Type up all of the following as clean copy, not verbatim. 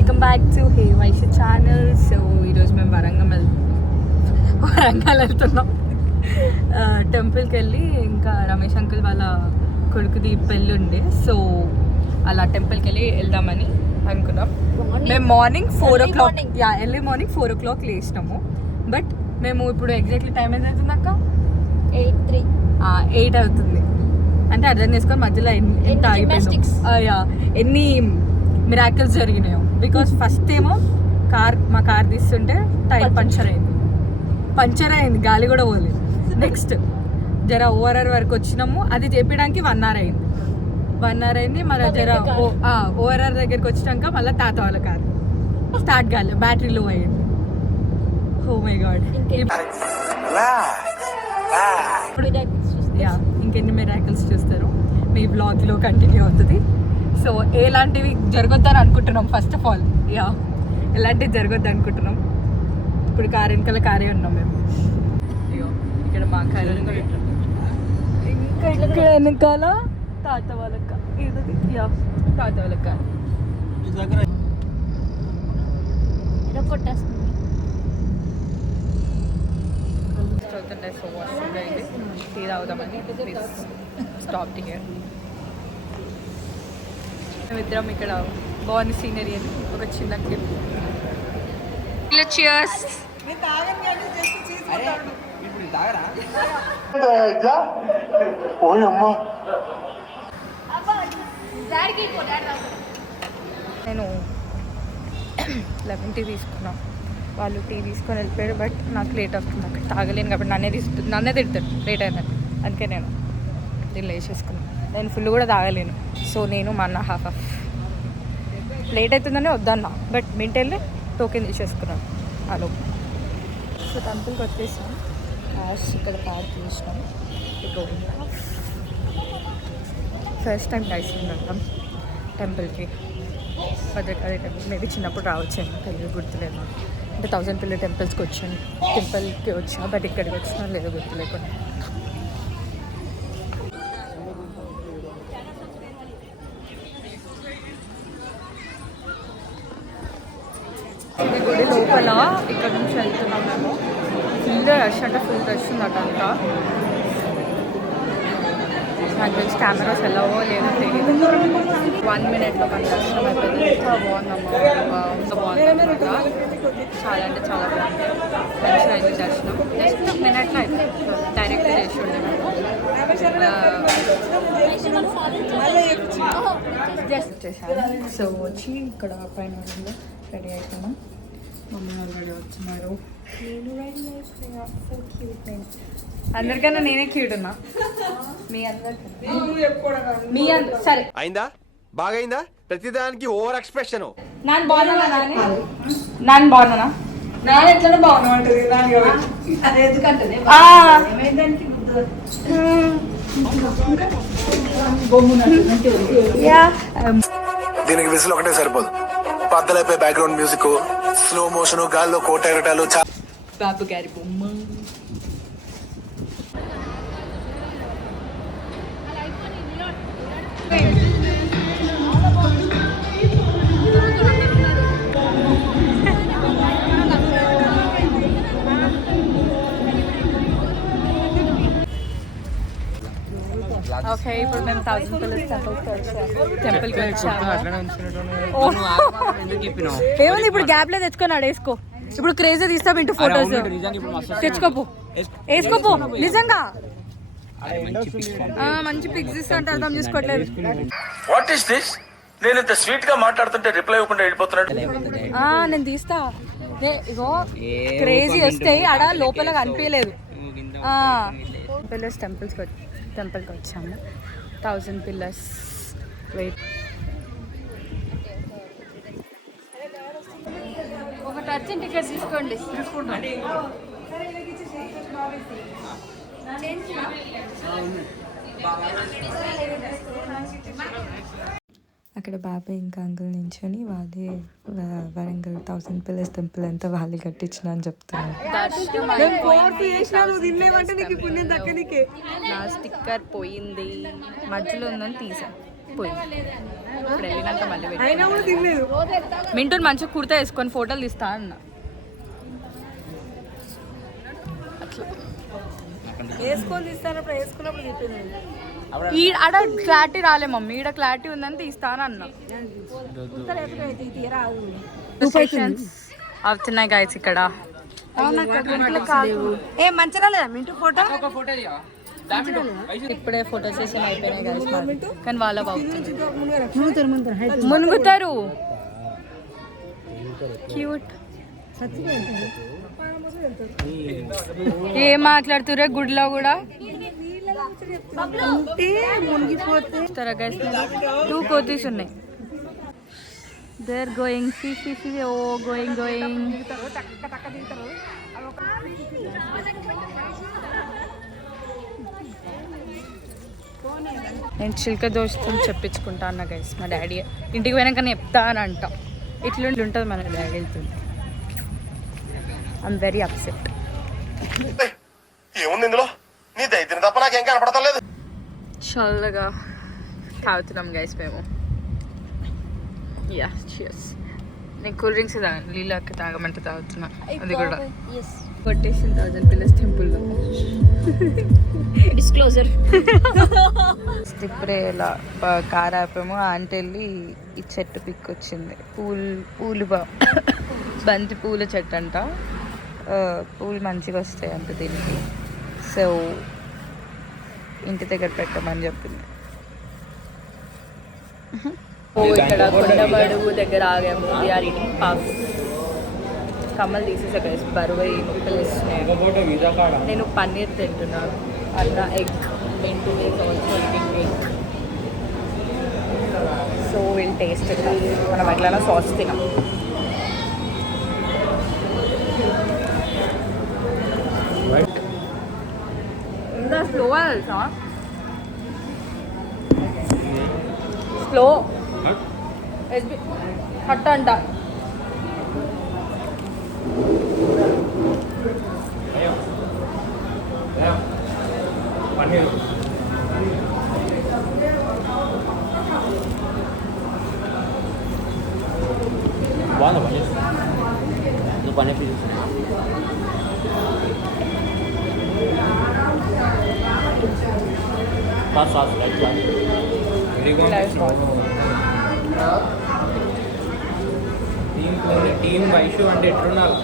Welcome back to hey Vaisha channel. So ఈరోజు మేము వరంగల్ వెళ్తున్నాం. టెంపుల్కి వెళ్ళి ఇంకా రమేష్ అంకుల్ వాళ్ళ కొడుకుది పెళ్ళి ఉండే, సో అలా టెంపుల్కి వెళ్ళి వెళ్దామని అనుకున్నాం. మేము morning 4 o'clock early morning 4 o'clock లేచినాము. బట్ మేము ఇప్పుడు ఎగ్జాక్ట్లీ టైం ఎంత అవుతుంది అక్క? 8 అవుతుంది. అంటే అర్థం చేసుకొని మధ్యలో ఎంత ఎన్ని మిరాకిల్స్ జరిగినాయో. బికాస్ ఫస్ట్ ఏమో మా కార్ తీస్తుంటే టైర్ పంచర్ అయింది, గాలి కూడా పోలేదు. నెక్స్ట్ జర ఓఆర్ఆర్ వరకు వచ్చినాము, అది చెప్పడానికి 1 hour అయింది. 1 hour అయింది. మళ్ళీ జర ఓఆర్ఆర్ దగ్గరికి వచ్చినాక మళ్ళీ తాత వాళ్ళ కార్ స్టార్ట్ కాలేదు, బ్యాటరీ లో అయ్యింది. ఓ మై గాడ్, ఇంకెన్ని మిరాకిల్స్ చూస్తారు మీ బ్లాగ్లో కంటిన్యూ అవుతుంది. సో ఎలాంటివి జరగొద్దని అనుకుంటున్నాం. ఫస్ట్ ఆఫ్ ఆల్ ఎలాంటివి జరగొద్దు అనుకుంటున్నాం. ఇప్పుడు కారు వెనకాల కారే ఉన్నాం మేము. ఇక్కడ మా కారు ఇంకా ఇక్కడ వెనకాల తాత వాళ్ళ కారు, తాత వాళ్ళ కారు కొట్టేస్తుంది. చదువుతుండే సో వస్తుండే టీ తాగుదామని స్టాప్ హియర్. మేమిద్దరం ఇక్కడ బాగుంది సీనరీ అని ఒక చిన్న క్లిప్. Cheers. నేను 11 టీ తీసుకున్నా, వాళ్ళు టీ తీసుకొని వెళ్ళిపోయారు. బట్ నాకు లేట్ అవుతుంది, అక్కడ తాగలేను కాబట్టి నన్నే తిడతారు లేట్ అయిందని. అందుకే నేను దీన్ని వేసేసుకున్నాను. నేను ఫుల్ కూడా తాగలేను. సో నేను మా అన్న హాఫ్ లేట్ అవుతుందని వద్దన్నా, బట్ మింటెళ్ళి టోకెన్ తీసేసుకున్నాను హలో. సో టెంపుల్కి వచ్చేసాం. ఇక్కడ పార్క్ చేసినాం. ఫస్ట్ టైం కలిసి ఉంటాం టెంపుల్కి. భద్రకాళి టెంపుల్ మేబీ చిన్నప్పుడు రావచ్చాను, తెలియదు, గుర్తులేదు. అంటే 1000 పిల్లల టెంపుల్కి వచ్చా, బట్ ఇక్కడికి వచ్చినా లేదో గుర్తు లేకుండా. ఇది గుడి లోపల, ఇక్కడ నుంచి వెళ్తున్నాం మేము. ఫుల్ రష్ అంటే ఫుల్ రష్ ఉందట అంతా. నాకు తెలిసి కెమెరాస్ వెళ్ళవో లేదో తెలియదు. 1 minute మన దర్శనం అయిపోయింది. ఎంత బాగుందమ్మా, ఎంత బాగుంది, చాలా అంటే చాలా బాగుంది. మంచిగా అయింది దర్శనం. జస్ట్ 1 minute అయితే డైరెక్ట్ చేసి ఉండే మేము. జస్ట్ వచ్చేసాను. సో వచ్చి ఇక్కడ పైన రెడీ అవుతున్నాం. మమ్మీ ఆల్రెడీ వచ్చినారు. అందరికన్నా నేనే క్యూట్ ఉన్నా. మీ అందరికన్నా సరే అయిందా, బాగైందా? ప్రతిదానికి ఓవర్ ఎక్స్ప్రెషన్. నాన్న బాగున్నా, నాన్న ఎట్లా బాగున్నా అంటది. దీనికి విసులు ఒకటే సరిపోదు. పద్దలైపోయి బ్యాక్గ్రౌండ్ మ్యూజిక్, స్లో మోషన్, గాల్లో కోటెరటాలు. బాబు గారి బొమ్మ. ఓకే, ఇప్పుడు మేము 1000 పిల్లర్స్ టెంపుల్కి వచ్చాము. ఏముంది, ఇప్పుడు గ్యాప్ లో తెచ్చుకొని ఆడేసుకో. ఇప్పుడు క్రేజ్ తీస్తాం ఇంటూ ఫోటోస్. తెచ్చుకోపో, వేసుకోపో. నిజంగా మంచి పిక్స్ ఇస్తా అంటే అర్థం చేసుకోవట్లేదు. What is this? నేను ఇంత స్వీట్ గా మాట్లాడుతుంటే రిప్లై ఇవ్వకుండా వెళ్ళిపోతున్నాడు. నేను తీస్తా. ఇగో క్రేజీ వస్తాయి ఆడ, లోపల కనిపించలేదు. పిల్లర్స్ టెంపుల్కి వచ్చాము. 1000 పిల్లర్స్. వెయిట్, ఒక అర్జెంట్ టికెట్ తీసుకోండి. అక్కడ బాబాయ్ ఇంకా అంకుల్ నించొని వాళ్ళే వరంగల్ 1000 పిల్లర్స్ టెంపుల్ అంతా వాళ్ళే కట్టించిన అని చెప్తున్నారు. స్టిక్కర్ పోయింది, మధ్యలో ఉందని తీసా, పోయింది. ఇప్పుడు వెళ్ళినాక మళ్ళీ మింటూని మంచిగా కుర్తా వేసుకొని ఫోటోలు తీస్తా అన్న. వేసుకొని తీస్తానప్పుడు వేసుకున్నప్పుడు చెప్పింది ఆడ క్లారిటీ రాలే మమ్మీ, ఈడ క్లారిటీ ఉందని తీస్తాను అన్న. అవుతున్నాయి గాయస్ ఇక్కడ. ఏ మంచిగా లేదా మింటూ ఫోటో ఇప్పుడే ఫోటో సెషన్ అయిపోయినాయి గాయస్, కానీ వాళ్ళ మునుగుతారు. క్యూట్. ఏం మాట్లాడుతురే గుడిలో కూడా మునిగిపోతే గైస్. 2 కోతీస్ ఉన్నాయి. They're going oh going. నేను చిల్క దోస్తులు చెప్పించుకుంటా అన్న గైస్. మా డాడీ ఇంటికి పోయినాక చెప్తా అని అంట. ఇట్లుండి ఉంటుంది మన డాడీ వెళ్తుంది. I'm very upset. ఏముంది ఇందులో నీ దైత్యం తప్ప నాకేం కనపడతలేదు. చల్లగా తాగుతున్నాం గైస్ మేము. Yeah cheers. నేను కూల్ డ్రింక్స్ తాగాను, నీళ్ళకి తాగమంటే తాగుతున్నా. అది కూడా కొట్టేసిన 1000 పిల్లర్స్ టెంపుల్లో. డిస్క్లోజర్. ఇప్పుడే ఇలా కార్ ఆపాము. ఆంటీ వెళ్ళి ఈ చెట్టు పిక్కొచ్చింది. పూలు బంతి పూల చెట్టు అంట. పూలు మంచిగా వస్తాయి అంట దీనికి. సో ఇంటి దగ్గర పెట్టమని చెప్పింది. ఇక్కడ కొండబడుగు దగ్గర ఆగాము. We are eating puff. కమ్మలు తీసేసా గైస్, బరువు ముక్కలు వేస్తున్నాయి. నేను పన్నీర్ తింటున్నాను అన్న. Egg into egg. సో వీళ్ళు టేస్ట్ మనం ఎట్లైనా సాస్ తినాం. ఇంకా స్లోగా తెలుసా, స్లో హట్ అంట. బాగుందా పని? నువ్వు పని ఎప్పుడు చూస్తున్నా? సాస్ రైట్ టీం వైషు అంటే ఎట్లున్నారు?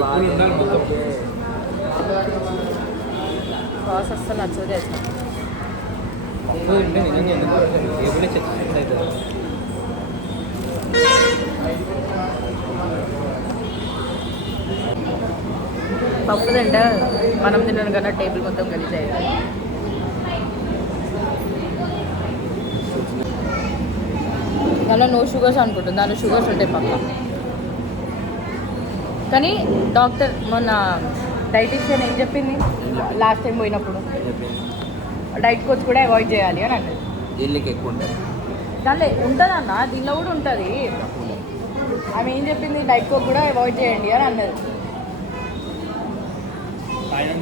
బాగా ఉండాలి మొత్తం. సాస్ అస్సలు నచ్చదు తెలుసా. పప్పు తింటే నిజంగా ఎందుకు టేబుల్ చచ్చినట్టు అవుతుంది. పప్పు తింటే మనం తినడం కన్నా టేబుల్ మొత్తం గలీజ్ అయ్యాలి. దానిలో నో షుగర్స్ అనుకుంటుంది, దానిలో షుగర్స్ ఉంటాయి పక్క. కానీ డాక్టర్ మొన్న డైటీషియన్ ఏం చెప్పింది లాస్ట్ టైం పోయినప్పుడు, డైట్ కోచ్ కూడా అవాయిడ్ చేయాలి అని అన్నది. ఇల్లుకి ఎక్కువ ఉంటుంది దానిలో ఉంటుంది అన్న, దీనిలో కూడా ఉంటుంది. ఆమె ఏం చెప్పింది, డైట్ కోచ్ కూడా అవాయిడ్ చేయండి అని అన్నది.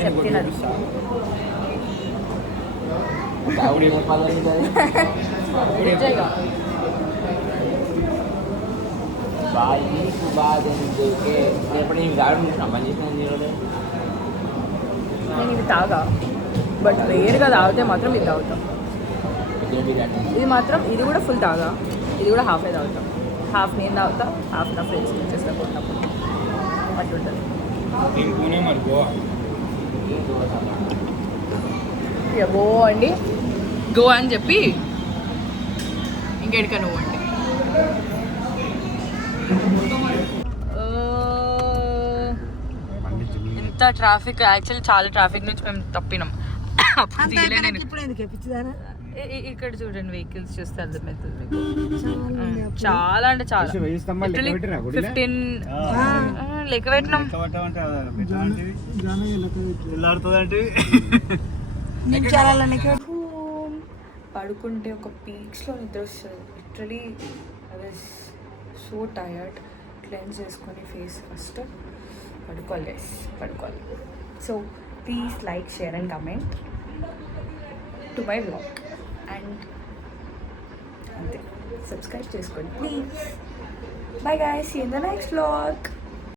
చెప్తున్నది ఆవిడ ఏమో పదవి బాగా నీకు బాగా ఎప్పుడు నీకు తాగడం సంబంధం చేసిన నేను ఇది తాగా, బట్ రేర్గా తాగితే మాత్రం ఇది తాగుతాం. ఇది మాత్రం ఇది కూడా ఫుల్ తాగా, ఇది కూడా హాఫే తాగుతాం. హాఫ్ నేను తాగుతా, హాఫ్ నా ఫ్రెండ్స్కి ఇచ్చేస్తా కొట్టినప్పుడు. అట్లుంటుంది. గో అండి, గో అని చెప్పి ఇంకెడికా నువ్వు అండి. ఎంత ట్రాఫిక్, యాక్చువల్లీ చాలా ట్రాఫిక్ నుంచి మేము తప్పినాం. అప్పుడు తీయలే నేను. ఇక్కడ చూడండి, వెహికల్స్ చూస్తే అర్థమవుతుంది మీకు. చాలా అంటే చాలా 15 లెక్క పెట్టినాం. పడుకుంటే ఒక పీక్స్లో నిద్ర వస్తుంది. Literally I was so tired. Cleanse చేసుకొని ఫేస్ ఫస్ట్ పడుకోవాలి గైస్, పడుకోవాలి. So please like, share and comment to my vlog. And అంతే. సబ్స్క్రైబ్ చేసుకోండి please. Bye guys, see in the next vlog.